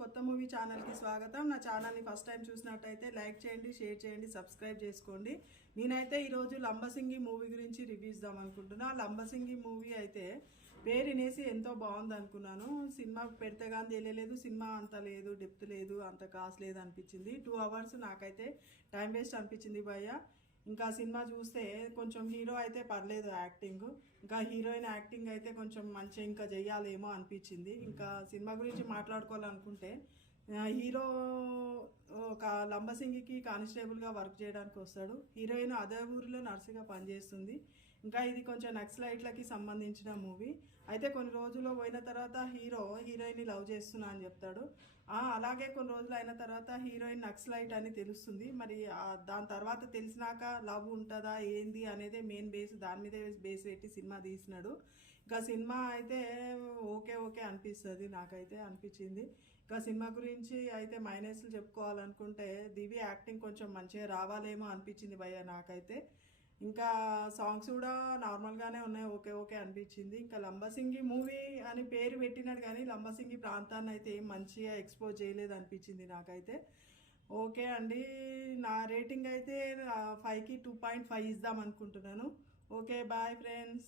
కొత్త మూవీ ఛానల్కి స్వాగతం. నా ఛానల్ని ఫస్ట్ టైం చూసినట్టయితే లైక్ చేయండి, షేర్ చేయండి, సబ్స్క్రైబ్ చేసుకోండి. నేనైతే ఈరోజు లంబసింగి మూవీ గురించి రివ్యూ ఇద్దాం అనుకుంటున్నా. లంబసింగి మూవీ అయితే పేరు వినేసి ఎంతో బాగుంది అనుకున్నాను. సినిమా పెడితే కానీ తెలియలేదు, సినిమా అంత లేదు, డెప్త్ లేదు, అంత కాస్ట్ లేదు అనిపించింది. 2 hours నాకైతే టైం వేస్ట్ అనిపించింది భయ్య. ఇంకా సినిమా చూస్తే కొంచెం హీరో అయితే పర్లేదు యాక్టింగ్, ఇంకా హీరోయిన్ యాక్టింగ్ అయితే కొంచెం మంచిగా ఇంకా చెయ్యాలేమో అనిపించింది. ఇంకా సినిమా గురించి మాట్లాడుకోవాలనుకుంటే హీరో ఒక లంబసింగికి కానిస్టేబుల్గా వర్క్ చేయడానికి వస్తాడు. హీరోయిన్ అదే ఊరిలో నర్సుగా పనిచేస్తుంది. ఇంకా ఇది కొంచెం నక్సలైట్లకి సంబంధించిన మూవీ. అయితే కొన్ని రోజులు పోయిన తర్వాత హీరోయిన్ని లవ్ చేస్తున్నా అని చెప్తాడు. అలాగే కొన్ని రోజులు అయిన తర్వాత హీరోయిన్ నక్సలైట్ అని తెలుస్తుంది. మరి దాని తర్వాత తెలిసినాక లవ్ ఉంటుందా ఏంది అనేది మెయిన్ బేస్, దాని మీదే బేస్ పెట్టి సినిమా తీసినాడు. ఇంకా సినిమా అయితే ఓకే ఓకే అనిపిస్తుంది, నాకైతే అనిపించింది. ఇంకా సినిమా గురించి అయితే మైనస్లు చెప్పుకోవాలనుకుంటే దివి యాక్టింగ్ కొంచెం మంచిగా రావాలేమో అనిపించింది భయ్య నాకైతే. ఇంకా సాంగ్స్ కూడా నార్మల్గానే ఉన్నాయి, ఓకే ఓకే అనిపించింది. ఇంకా లంబసింగి మూవీ అని పేరు పెట్టినాడు కానీ లంబసింగి ప్రాంతాన్ని అయితే ఏం మంచిగా ఎక్స్పోజ్ చేయలేదు అనిపించింది నాకైతే. ఓకే అండి, నా రేటింగ్ అయితే 5కి 2.5 ఇద్దాం అనుకుంటున్నాను. Okay, bye friends.